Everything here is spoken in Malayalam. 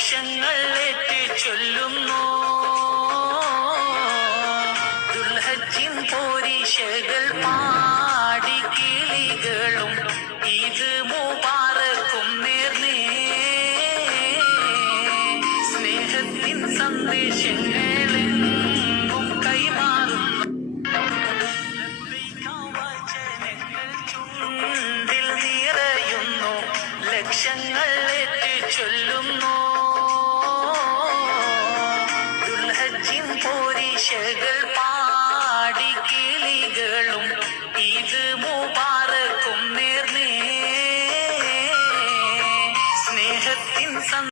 ലക്ഷങ്ങൾ ഏറ്റ് ചൊല്ലുന്നു ദുൽഹജ്ജിൻ പോരിശകൾ പാടി കിളികളും ഇത് മുബാറക്കും നേർന്നേ സ്നേഹത്തിൻ സന്ദേശങ്ങൾ